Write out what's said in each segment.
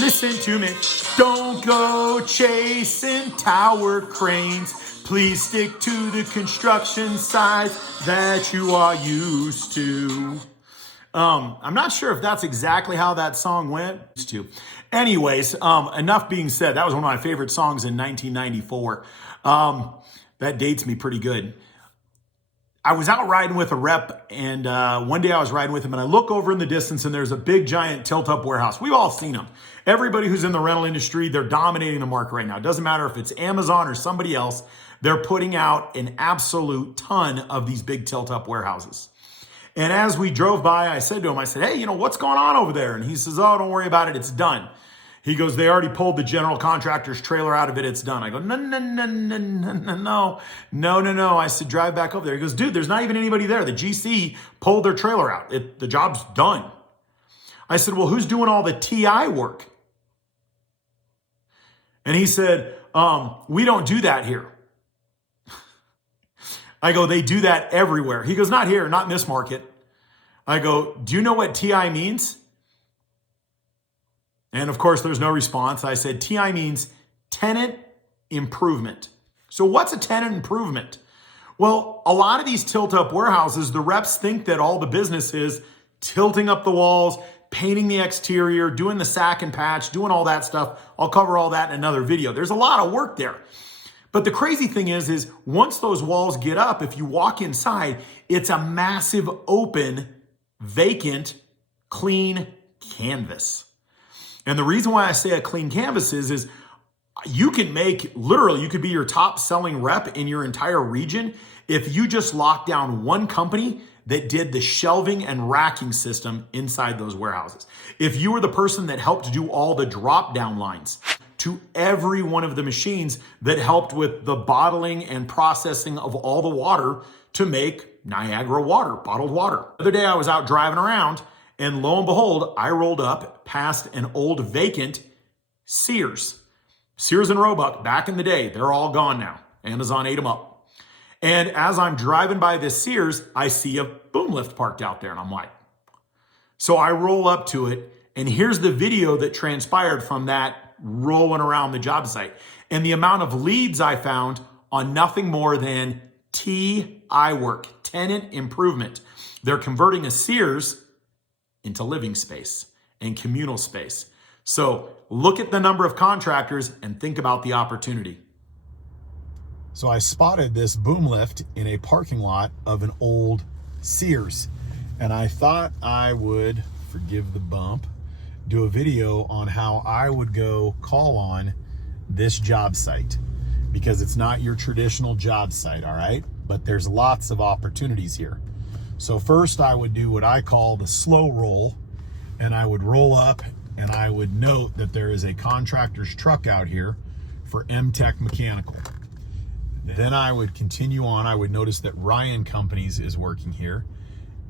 Listen to me. Don't go chasing tower cranes. Please stick to the construction sites that you are used to. I'm not sure if that's exactly how that song went. Anyways, enough being said, that was one of my favorite songs in 1994. That dates me pretty good. I was out riding with a rep, and one day I was riding with him, and I look over in the distance, and there's a big, giant tilt-up warehouse. We've all seen them. Everybody who's in the rental industry, they're dominating the market right now. It doesn't matter if it's Amazon or somebody else. They're putting out an absolute ton of these big tilt-up warehouses. And as we drove by, I said to him, I said, hey, what's going on over there? And he says, oh, don't worry about it. It's done. He goes, they already pulled the general contractor's trailer out of it. It's done. I go, no. I said, drive back over there. He goes, dude, there's not even anybody there. The GC pulled their trailer out. The job's done. I said, well, who's doing all the TI work? And he said, we don't do that here. I go, they do that everywhere. He goes, not here, not in this market. I go, do you know what TI means? And of course, there's no response. I said, TI means tenant improvement. So what's a tenant improvement? Well, a lot of these tilt-up warehouses, the reps think that all the business is tilting up the walls, painting the exterior, doing the sack and patch, doing all that stuff. I'll cover all that in another video. There's a lot of work there. But the crazy thing is once those walls get up, if you walk inside, it's a massive, open, vacant, clean canvas. And the reason why I say a clean canvas is you can make, literally, you could be your top selling rep in your entire region if you just lock down one company that did the shelving and racking system inside those warehouses. If you were the person that helped do all the drop down lines to every one of the machines that helped with the bottling and processing of all the water to make Niagara water, bottled water. The other day I was out driving around, and lo and behold, I rolled up past an old vacant Sears. Sears and Roebuck, back in the day, they're all gone now. Amazon ate them up. And as I'm driving by this Sears, I see a boom lift parked out there, and I'm like, so I roll up to it, and here's the video that transpired from that rolling around the job site. And the amount of leads I found on nothing more than TI work, tenant improvement. They're converting a Sears into living space and communal space. So look at the number of contractors and think about the opportunity. So I spotted this boom lift in a parking lot of an old Sears, and I thought I would, forgive the bump, do a video on how I would go call on this job site, because it's not your traditional job site, all right? But there's lots of opportunities here. So first I would do what I call the slow roll, and I would roll up and I would note that there is a contractor's truck out here for M-Tech Mechanical. Then I would continue on. I would notice that Ryan Companies is working here,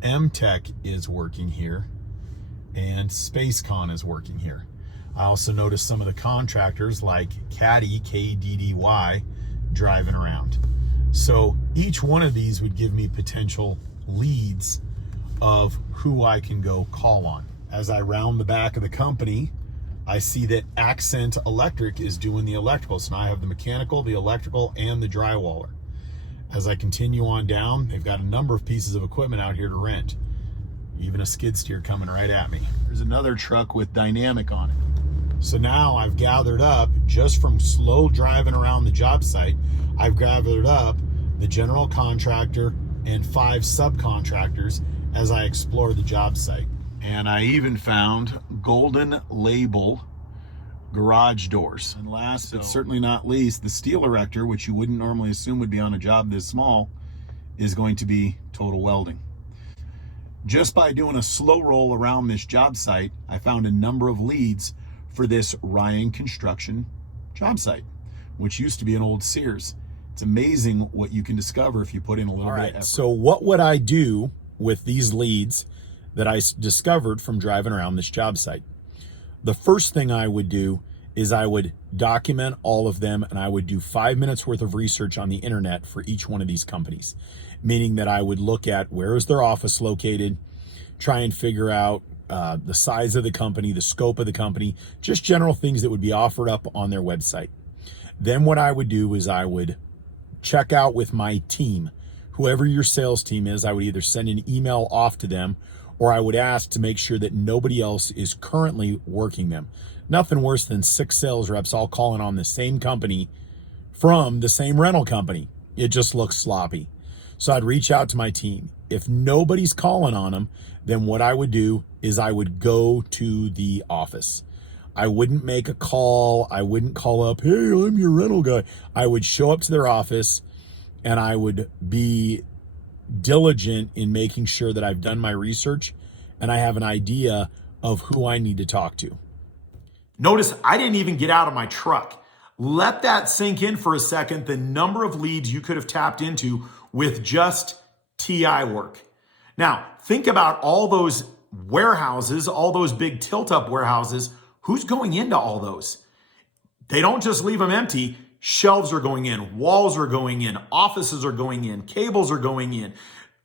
M-Tech is working here, and SpaceCon is working here. I also noticed some of the contractors like Caddy, KDDY, driving around. So each one of these would give me potential leads of who I can go call on. As I round the back of the company, I see that Accent Electric is doing the electrical. So now I have the mechanical, the electrical, and the drywaller. As I continue on down, they've got a number of pieces of equipment out here to rent. Even a skid steer coming right at me. There's another truck with dynamic on it. So now I've gathered up, just from slow driving around the job site, I've gathered up the general contractor and 5 subcontractors as I explore the job site. And I even found Golden Label garage doors. And last, but certainly not least, the steel erector, which you wouldn't normally assume would be on a job this small, is going to be total welding. Just by doing a slow roll around this job site, I found a number of leads for this Ryan Construction job site, which used to be an old Sears. It's amazing what you can discover if you put in a little bit of effort. So what would I do with these leads that I discovered from driving around this job site? The first thing I would do is I would document all of them, and I would do 5 minutes worth of research on the internet for each one of these companies, meaning that I would look at where is their office located, try and figure out the size of the company, the scope of the company, just general things that would be offered up on their website. Then what I would do is I would check out with my team. Whoever your sales team is, I would either send an email off to them or I would ask to make sure that nobody else is currently working them. Nothing worse than 6 sales reps all calling on the same company from the same rental company. It just looks sloppy. So I'd reach out to my team. If nobody's calling on them, then what I would do is I would go to the office. I wouldn't make a call. I wouldn't call up, hey, I'm your rental guy. I would show up to their office and I would be diligent in making sure that I've done my research and I have an idea of who I need to talk to. Notice I didn't even get out of my truck. Let that sink in for a second, the number of leads you could have tapped into with just TI work. Now, think about all those warehouses, all those big tilt-up warehouses. Who's going into all those? They don't just leave them empty. Shelves are going in, walls are going in, offices are going in, cables are going in,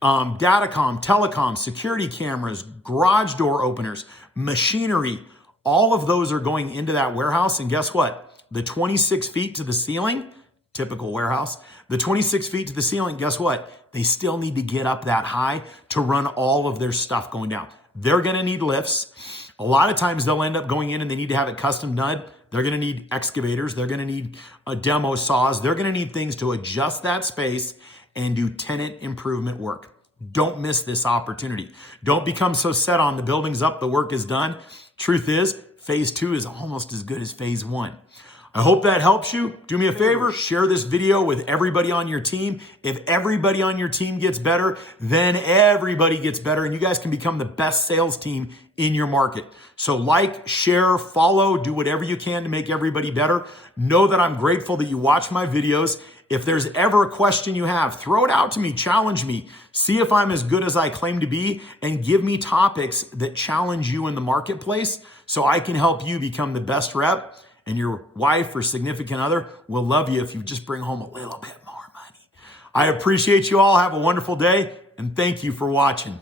datacom, telecom, security cameras, garage door openers, machinery. All of those are going into that warehouse. And guess what? The 26 feet to the ceiling, typical warehouse, the 26 feet to the ceiling, guess what? They still need to get up that high to run all of their stuff going down. They're going to need lifts. A lot of times they'll end up going in and they need to have it custom done. They're going to need excavators. They're going to need demo saws. They're going to need things to adjust that space and do tenant improvement work. Don't miss this opportunity. Don't become so set on the building's up, the work is done. Truth is, phase 2 is almost as good as phase 1. I hope that helps you. Do me a favor, share this video with everybody on your team. If everybody on your team gets better, then everybody gets better and you guys can become the best sales team in your market. So like, share, follow, do whatever you can to make everybody better. Know that I'm grateful that you watch my videos. If there's ever a question you have, throw it out to me, challenge me, see if I'm as good as I claim to be, and give me topics that challenge you in the marketplace so I can help you become the best rep. And your wife or significant other will love you if you just bring home a little bit more money. I appreciate you all. Have a wonderful day, and thank you for watching.